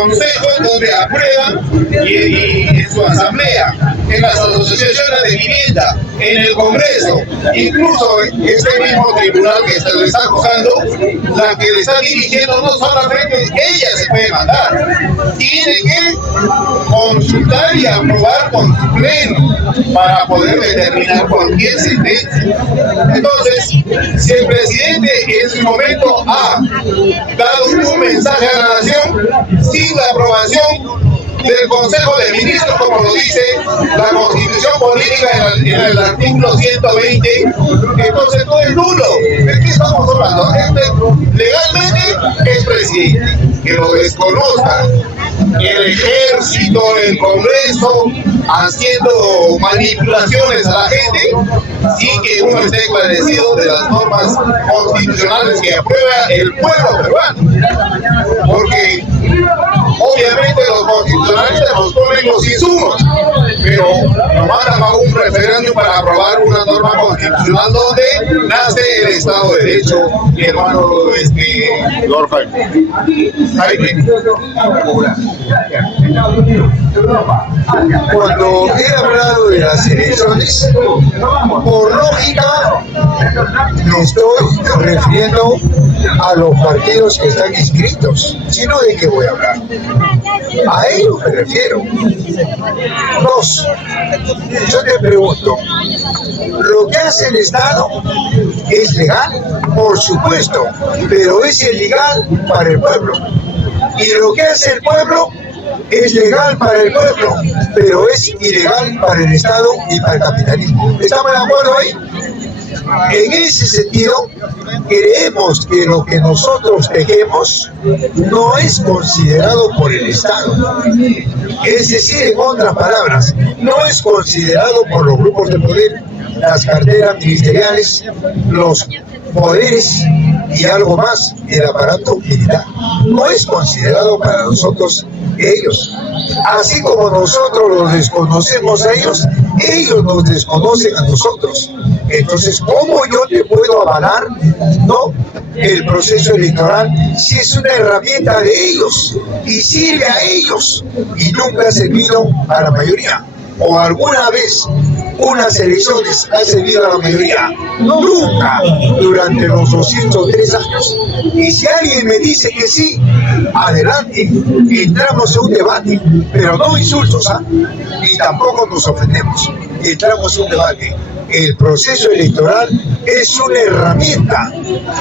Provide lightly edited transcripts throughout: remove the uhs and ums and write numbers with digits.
consejo donde aprueban y en su asamblea, en las asociaciones de vivienda, en el Congreso, incluso este mismo tribunal que se le está acusando, la que le está dirigiendo no solamente ella se puede mandar, tiene que consultar y aprobar con su pleno para poder determinar cualquier sentencia. Entonces, si el presidente en su momento ha dado un mensaje a la nación sin la aprobación del Consejo de Ministros, como lo dice la Constitución Política en el artículo 120, entonces todo es nulo. ¿De qué estamos hablando? Legalmente es presidente. Que lo desconozcan el ejército, el Congreso, haciendo manipulaciones a la gente, sin que uno esté esclarecido de las normas constitucionales que aprueba el pueblo peruano. Porque obviamente los constitucionalistas nos ponen los insumos, pero nos mandan a un referéndum para aprobar una norma constitucional donde nace el Estado de Derecho, mi hermano Lord Jaime. Cuando he hablado de las elecciones, por lógica me estoy refiriendo a los partidos que están inscritos, sino de qué voy a hablar. A ellos me refiero. Dos, yo te pregunto, ¿lo que hace el Estado es legal? Por supuesto, pero es ilegal para el pueblo. Y lo que hace el pueblo es legal para el pueblo, pero es ilegal para el Estado y para el capitalismo. ¿Estamos de acuerdo ahí? En ese sentido, creemos que lo que nosotros tejemos no es considerado por el Estado. Es decir, en otras palabras, no es considerado por los grupos de poder, las carteras ministeriales, los poderes y algo más, el aparato militar. No es considerado para nosotros ellos. Así como nosotros los desconocemos a ellos nos desconocen a nosotros. Entonces, ¿cómo yo te puedo avalar, no, el proceso electoral si es una herramienta de ellos y sirve a ellos y nunca ha servido a la mayoría? ¿O alguna vez unas elecciones ha servido a la mayoría? Nunca, durante los 203 años. Y si alguien me dice que sí, adelante, entramos en un debate, pero no insultos, y tampoco nos ofendemos. Entramos en un debate. El proceso electoral es una herramienta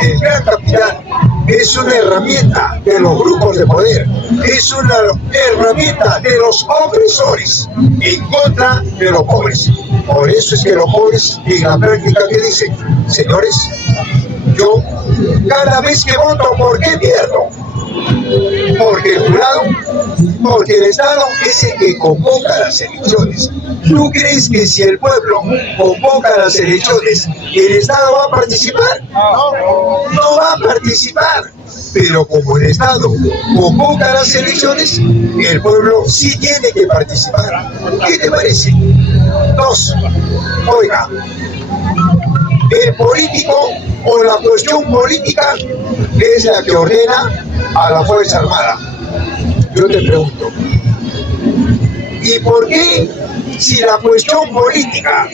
del gran capital, es una herramienta de los grupos de poder, es una herramienta de los opresores en contra de los pobres. Por eso es que los pobres en la práctica que dicen, señores, yo cada vez que voto, ¿por qué pierdo? Porque el jurado, porque el Estado es el que convoca las elecciones. ¿Tú crees que si el pueblo convoca las elecciones, el Estado va a participar? No va a participar. Pero como el Estado convoca las elecciones, el pueblo sí tiene que participar. ¿Qué te parece? Dos, oiga, el político o la cuestión política es la que ordena a la Fuerza Armada. Yo te pregunto, ¿y por qué si la cuestión política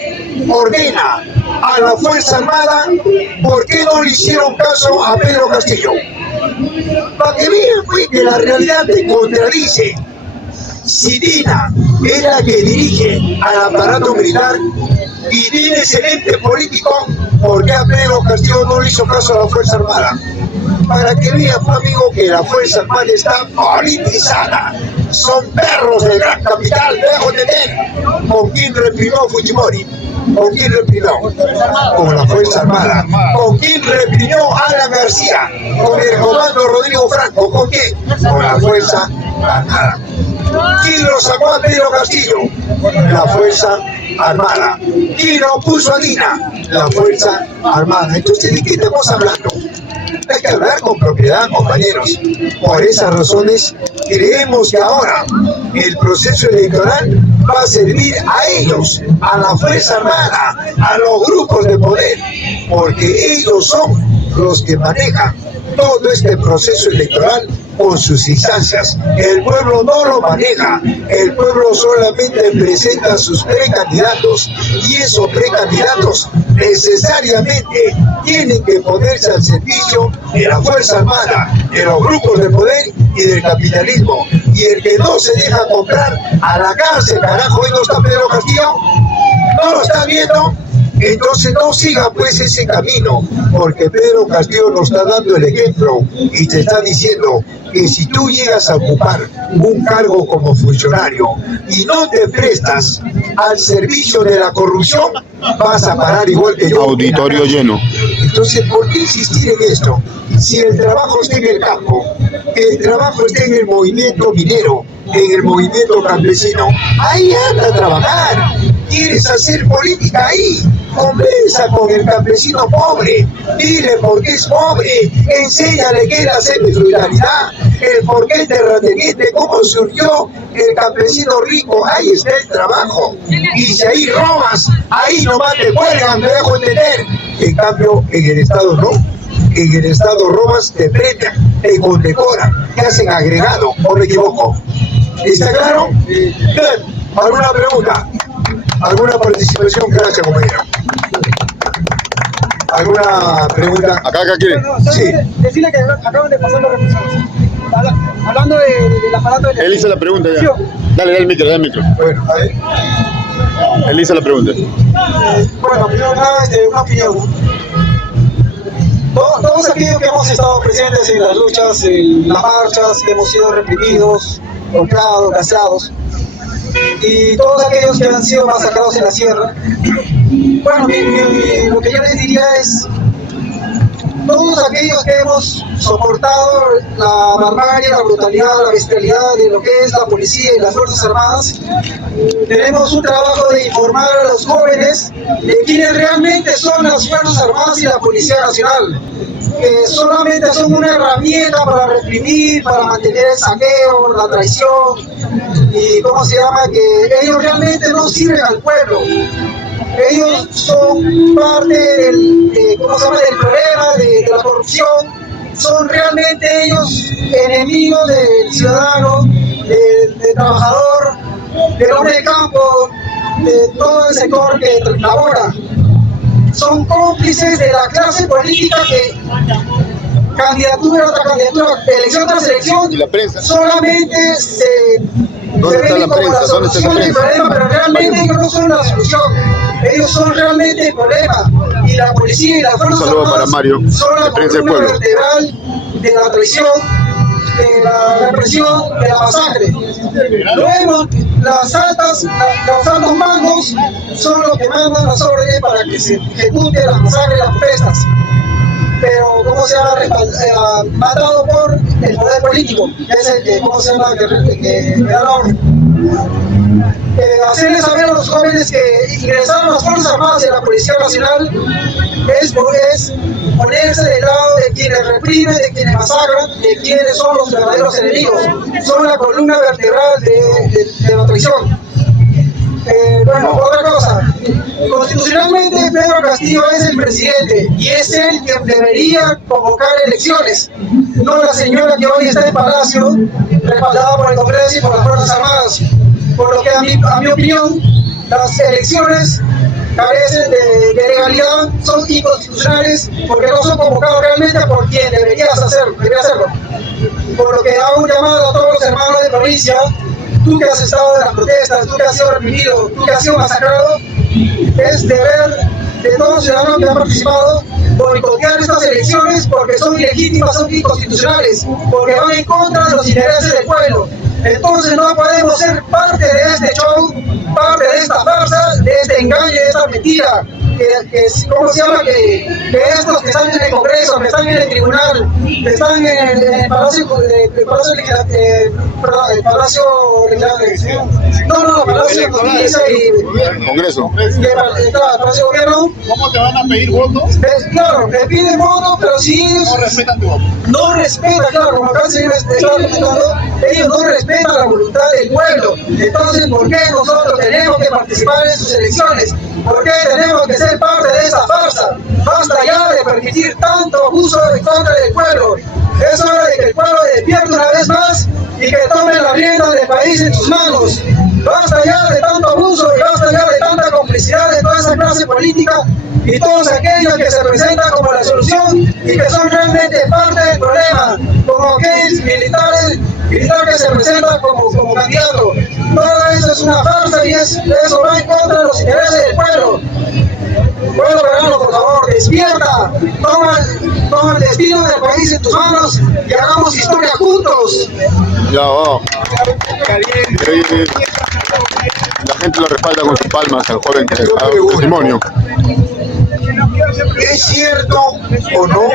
ordena a la Fuerza Armada, por qué no le hicieron caso a Pedro Castillo? Para que vean pues, que la realidad te contradice. Si Dina es la que dirige al aparato militar y Dina es el ente político, ¿por qué a Pedro Castillo no le hizo caso a la Fuerza Armada? Para que vean, amigo, que la Fuerza Armada está politizada. Son perros del gran capital, lejos de él. ¿Con quién reprimió Fujimori? ¿Con quién reprimió? Con la Fuerza Armada. ¿Con quién reprimió Alan García? Con el comando Rodrigo Franco. ¿Con quién? Con la Fuerza Armada. ¿Quién lo sacó a Pedro Castillo? La Fuerza Armada. ¿Quién lo puso a Dina? La Fuerza Armada. Entonces, ¿de qué estamos hablando? Hay que hablar con propiedad, compañeros. Por esas razones, creemos que ahora el proceso electoral va a servir a ellos, a la Fuerza Armada, a los grupos de poder, porque ellos son los que manejan todo este proceso electoral con sus instancias. El pueblo no lo maneja, el pueblo solamente presenta sus precandidatos y esos precandidatos necesariamente tienen que ponerse al servicio de la Fuerza Armada, de los grupos de poder y del capitalismo. Y el que no se deja comprar a la cárcel, carajo, ¿y no está Pedro Castillo? ¿No lo está viendo? Entonces no siga pues ese camino, porque Pedro Castillo nos está dando el ejemplo y te está diciendo que si tú llegas a ocupar un cargo como funcionario y no te prestas al servicio de la corrupción, vas a parar igual que yo. Auditorio lleno. Entonces, ¿por qué insistir en esto? Si el trabajo está en el campo, el trabajo está en el movimiento minero, en el movimiento campesino, ahí anda a trabajar. ¿Quieres hacer política ahí? Conversa con el campesino pobre, dile por qué es pobre, enséñale qué es la sed de solidaridad, el por qué el terrateniente, cómo surgió el campesino rico, ahí está el trabajo. Y si ahí robas, ahí nomás te cuelgan, me dejo entender. En cambio, en el Estado no. En el Estado robas, te premian, te condecoran, te hacen agregado, ¿o me equivoco? ¿Está claro? Bien. ¿Alguna pregunta? ¿Alguna participación? Gracias, compañero. ¿Alguna pregunta? Acá quiere. Sí. Decirle que acaban de pasar los representantes. Hablando del aparato de... Él hizo la pregunta ya. Dale el micro, Bueno, a ver. Él hizo la pregunta. Bueno, primero nada, una opinión. Todos aquellos que hemos estado presentes en las luchas, en las marchas, que hemos sido reprimidos, golpeados, gaseados, y todos aquellos que han sido masacrados en la sierra, bueno, lo que yo les diría es, todos aquellos que hemos soportado la barbarie, la brutalidad, la bestialidad de lo que es la policía y las Fuerzas Armadas, tenemos un trabajo de informar a los jóvenes de quiénes realmente son las Fuerzas Armadas y la Policía Nacional, que solamente son una herramienta para reprimir, para mantener el saqueo, la traición, y cómo se llama, que ellos realmente no sirven al pueblo. Ellos son parte del problema de la corrupción, son realmente ellos enemigos del ciudadano, del trabajador, del hombre de campo, de todo el sector que labora. Son cómplices de la clase política que candidatura tras candidatura, elección tras elección, ¿Y la prensa? Solamente se ¿Dónde está la prensa? ¿Dónde está la prensa? Pero realmente ellos no son la solución, ellos son realmente el problema. Y la policía y las Fuerzas Armadas para Mario, son la de Prensa del columna Pueblo. vertebral de la traición, de la represión, de la masacre. Luego, los altos mandos son los que mandan las órdenes para que se ejecuten las masacres y las protestas. Pero, ¿cómo se llama? Mandado por el poder político, que es el que, ¿cómo se llama? Que da la orden. Hacerles saber a los jóvenes que ingresar a las Fuerzas Armadas y a la Policía Nacional es ponerse del lado de quienes reprimen, de quienes masacran, de quienes son los verdaderos enemigos. Son la columna vertebral de la traición. Bueno, otra cosa. Constitucionalmente Pedro Castillo es el presidente y es él quien debería convocar elecciones, no la señora que hoy está en Palacio, respaldada por el Congreso y por las Fuerzas Armadas. Por lo que a mi opinión, las elecciones carecen de legalidad, son inconstitucionales porque no son convocados realmente por quien debería hacerlo. Por lo que hago un llamado a todos los hermanos de provincia, tú que has estado en las protestas, tú que has sido reprimido, tú que has sido masacrado, es deber de todo ciudadano que ha participado boicotear estas elecciones porque son ilegítimas, son inconstitucionales, porque van en contra de los intereses del pueblo. Entonces no podemos ser parte de este show, parte de esta farsa, de este engaño, de esta mentira, ¿cómo se llama? Que estos que están en el Congreso, que están en el Tribunal, que están en el Palacio de Justicia y Congreso. Palacio de Gobierno. ¿Cómo te van a pedir votos? Claro, me piden votos, pero si ellos No respetan tu voto. no respetan, claro, como acá el señor estaba comentando, ellos no respetan la voluntad del pueblo. Entonces, ¿por qué nosotros tenemos que participar en sus elecciones? ¿Por qué tenemos que ser parte de esa farsa? Basta ya de permitir tanto abuso en contra del pueblo. Es hora de que el pueblo despierte una vez más y que tome la rienda del país en sus manos. Basta ya de tanto abuso y basta ya de tanta complicidad de toda esa clase política y todos aquellos que se presentan como la solución y que son realmente parte del problema, como aquellos militares que se presentan como candidatos. Todo eso es una farsa y eso va en contra de los intereses del pueblo. Pueblo peruano, por favor, despierta, toma el destino del país en tus manos y hagamos historia juntos. Ya, vamos. La gente lo respalda con sus palmas al joven que ha dado testimonio. ¿Es cierto o no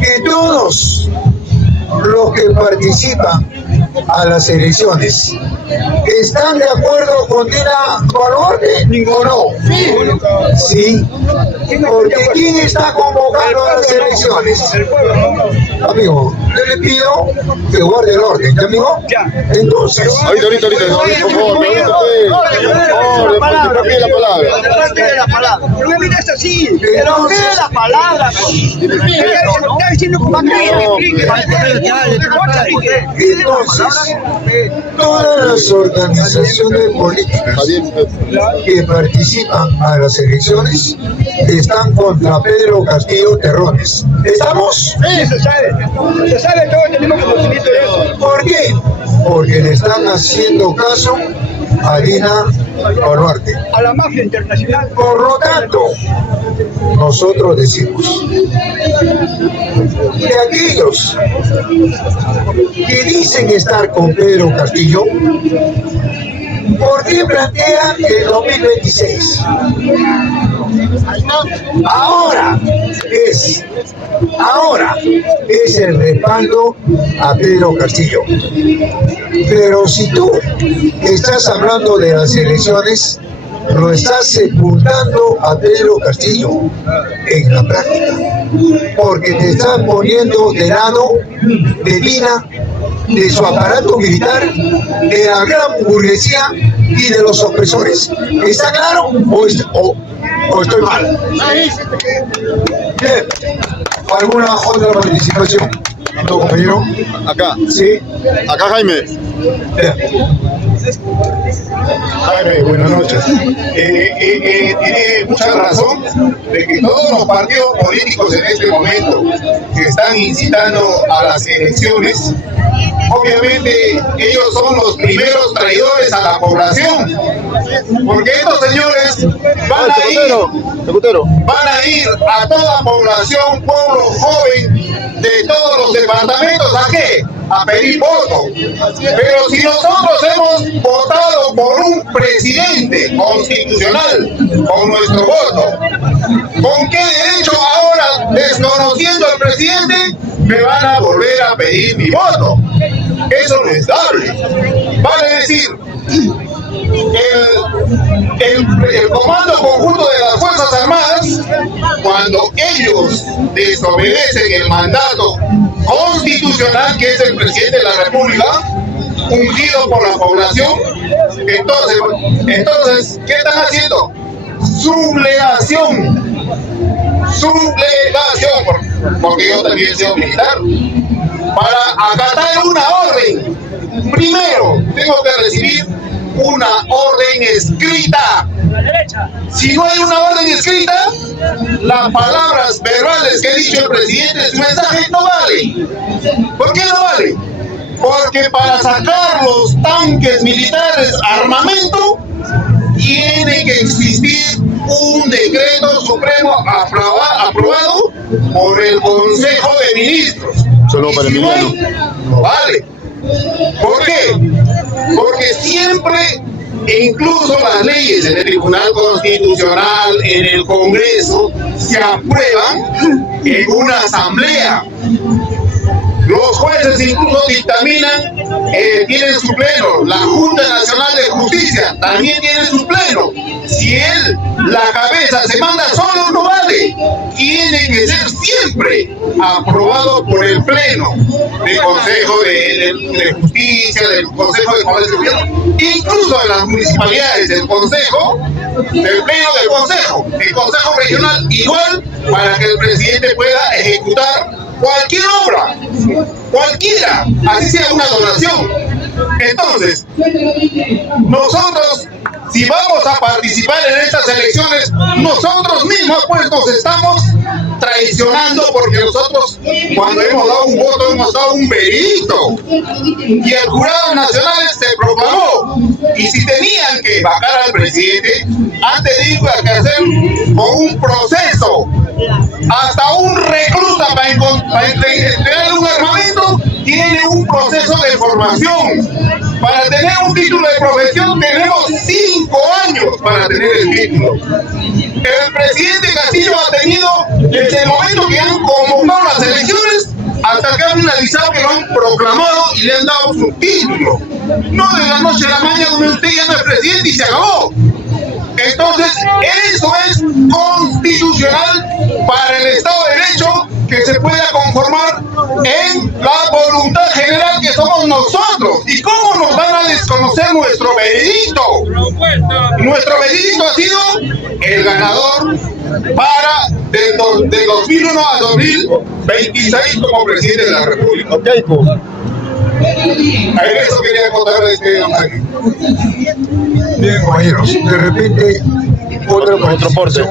que todos los que participan a las elecciones están de acuerdo con Dina Boluarte o no? Sí. Porque ¿quién está convocando a las elecciones? Amigo, yo le pido que guarde el orden, ¿ya, amigo? Entonces, Ahorita, por favor, me gusta usted. Por favor, la palabra. No me miras así, pero ¿qué es la palabra? Está diciendo como entonces, todas las organizaciones políticas que participan a las elecciones están contra Pedro Castillo Terrones. ¿Estamos? Sí, se sabe, todos tenemos conocimiento de eso. ¿Por qué? Porque le están haciendo caso a Dina Boluarte. A la mafia internacional. Por lo tanto, nosotros decimos que aquellos que dicen estar con Pedro Castillo, ¿por qué plantean el 2026? Ahora es el respaldo a Pedro Castillo. Pero si tú estás hablando de las elecciones, lo estás sepultando a Pedro Castillo en la práctica, porque te están poniendo de lado de Dina, de su aparato militar, de la gran burguesía y de los opresores. ¿Está claro o estoy mal? Bien. ¿Alguna otra participación? ¿No, compañero? Acá. Sí. Acá, Jaime. Jaime, buenas noches. Tiene mucha razón de que todos los partidos políticos en este momento que están incitando a las elecciones, obviamente ellos son los primeros traidores a la población, porque estos señores van a ir a toda población, pueblo joven de todos los departamentos, ¿a qué? A pedir voto. Pero si nosotros hemos votado por un presidente constitucional con nuestro voto, ¿con qué derecho ahora, desconociendo al presidente, me van a volver a pedir mi voto? Eso no es dable. Vale decir, el Comando Conjunto de las Fuerzas Armadas, cuando ellos desobedecen el mandato constitucional que es el presidente de la República, ungido por la población, entonces, ¿qué están haciendo? Sublevación, porque yo también soy militar. Para acatar una orden, primero tengo que recibir una orden escrita. Si no hay una orden escrita, las palabras verbales que ha dicho el presidente en su mensaje no valen. ¿Por qué no valen? Porque para sacar los tanques militares, armamento, tiene que existir un decreto supremo aprobado por el Consejo de Ministros. Solo para si Emiliano. no vale. ¿Por qué? Porque siempre, incluso las leyes en el Tribunal Constitucional, en el Congreso, se aprueban en una asamblea. Los jueces incluso dictaminan, tienen su pleno. La Junta Nacional de Justicia también tiene su pleno. Si la cabeza se manda solo, no vale. Y tiene que ser siempre aprobado por el Pleno del Consejo de Justicia, del Consejo de Comercio y Gobierno, incluso en las municipalidades, del Consejo, del Pleno del Consejo, el Consejo Regional, igual, para que el presidente pueda ejecutar cualquier obra, cualquiera, así sea una donación. Entonces, nosotros, si vamos a participar en estas elecciones, nosotros mismos pues nos estamos traicionando, porque nosotros cuando hemos dado un voto hemos dado un veredicto y el jurado nacional se proclamó, y si tenían que vacar al presidente han tenido que hacer con un proceso, hasta un recluta para entregar un armamento tiene un proceso de formación. Para tener un título de profesión tenemos 5 años para tener el título. El presidente Castillo ha tenido, desde el momento que han convocado las elecciones hasta que han finalizado, que lo han proclamado y le han dado su título. No de la noche a la mañana donde usted ya no es presidente y se acabó. Entonces, eso es constitucional para el Estado de Derecho, que se pueda conformar en la voluntad general que somos nosotros. ¿Y cómo nos van a desconocer nuestro veredicto? Nuestro veredicto ha sido el ganador para del 2001 a 2026 como presidente de la República. A eso quería contar Bien, compañeros, de repente otra participación.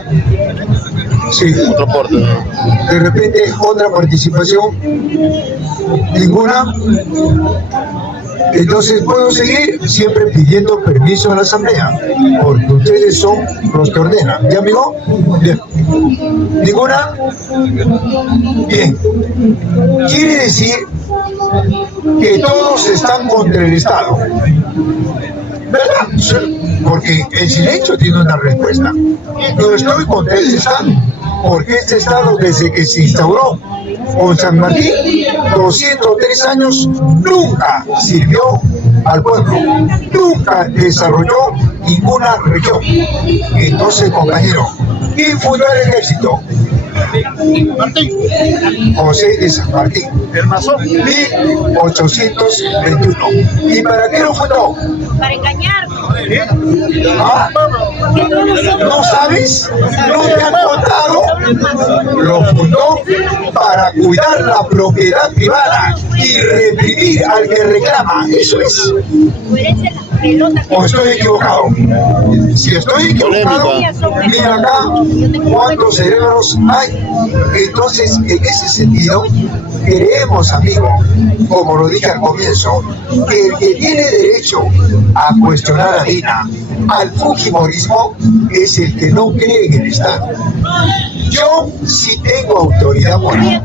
Sí, Otro porte. de repente otra participación. Ninguna. Entonces puedo seguir siempre pidiendo permiso a la asamblea, porque ustedes son los que ordenan. ¿Ya, amigo? Bien. ¿Ninguna? Bien. Quiere decir que todos están contra el Estado, ¿verdad? Porque el silencio tiene una respuesta. Yo estoy contra este Estado, porque este Estado, desde que se instauró con San Martín, 203 años, nunca sirvió al pueblo, nunca desarrolló ninguna región. Entonces, compañero, ¿quién fundó el ejército? José de San Martín, el masón, 1821. ¿Y para qué lo fundó? Para engañarnos. ¿Ah? ¿No sabes? ¿No te han contado? Lo fundó para cuidar la propiedad privada y reprimir al que reclama. Eso es. ¿O estoy equivocado? Si estoy equivocado, mira acá cuántos cerebros hay. Entonces, en ese sentido, creemos, amigo, como lo dije al comienzo, que el que tiene derecho a cuestionar a Dina, al fujimorismo, es el que no cree en el Estado. Yo sí tengo autoridad moral.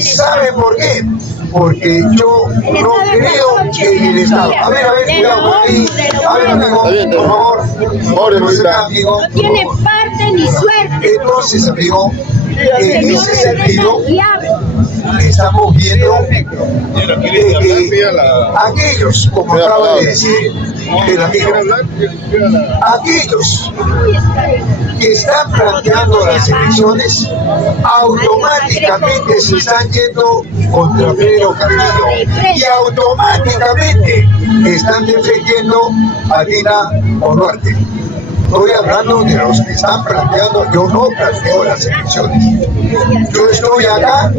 ¿Sabe por qué? Porque yo no creo en el Estado. A ver, cuidado por ahí. A ver, amigo, por favor. No tiene parte ni suerte. Entonces, amigo, en ese sentido, estamos viendo que aquellos, como acaba de decir el amigo, aquellos que están planteando las elecciones automáticamente se están yendo contra Pedro Castillo y automáticamente están defendiendo a Dina Boluarte. Estoy hablando de los que están planteando, yo no planteo las elecciones. Yo estoy acá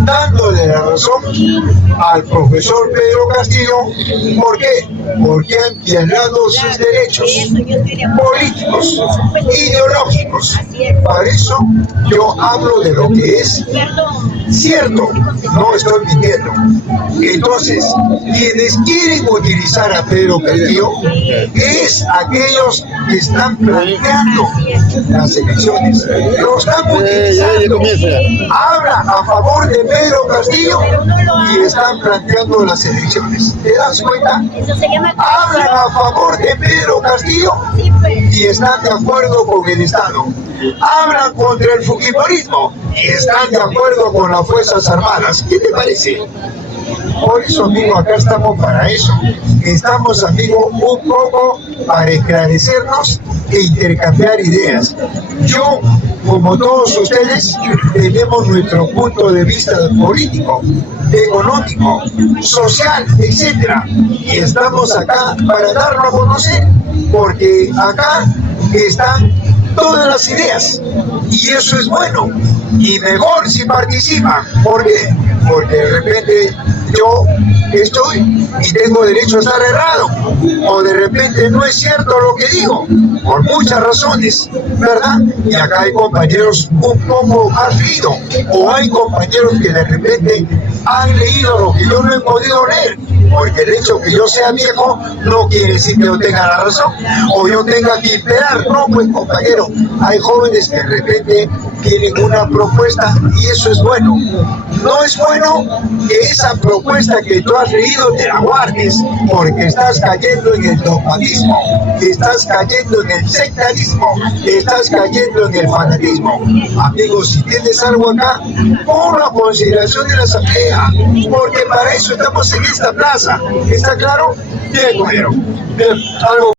dándole la razón al profesor Pedro Castillo. ¿Por qué? Porque han violado sus derechos políticos, ideológicos. Para eso yo hablo de lo que es cierto, no estoy mintiendo. Entonces, quienes quieren utilizar a Pedro Castillo es aquellos que están planteando las elecciones. Lo están utilizando. Hablan a favor de Pedro Castillo y están planteando las elecciones. ¿Te das cuenta? Hablan a favor de Pedro Castillo y están de acuerdo con el Estado. Hablan contra el fujimorismo y están de acuerdo con las Fuerzas Armadas. ¿Qué te parece? Por eso, amigo, acá estamos para eso. Estamos, amigo, un poco para esclarecernos e intercambiar ideas. Yo, como todos ustedes, tenemos nuestro punto de vista político, económico, social, etcétera, y estamos acá para darlo a conocer, porque acá están todas las ideas, y eso es bueno, y mejor si participan. ¿Por qué? Porque de repente yo estoy y tengo derecho a estar errado, o de repente no es cierto lo que digo, por muchas razones, ¿verdad? Y acá hay compañeros un poco más leídos, o hay compañeros que de repente han leído lo que yo no he podido leer, porque el hecho que yo sea viejo no quiere decir que yo tenga la razón, o yo tenga que esperar. No, pues compañero, hay jóvenes que de repente tienen una propuesta y eso es bueno. No es bueno que esa propuesta que tú has leído te la guardes, porque estás cayendo en el dogmatismo, estás cayendo en el sectarismo, estás cayendo en el fanatismo. Amigos, si tienes algo acá, ponlo a consideración de la asamblea, porque para eso estamos en esta plaza. ¿Está claro? Bien, compañero. Bien, algo.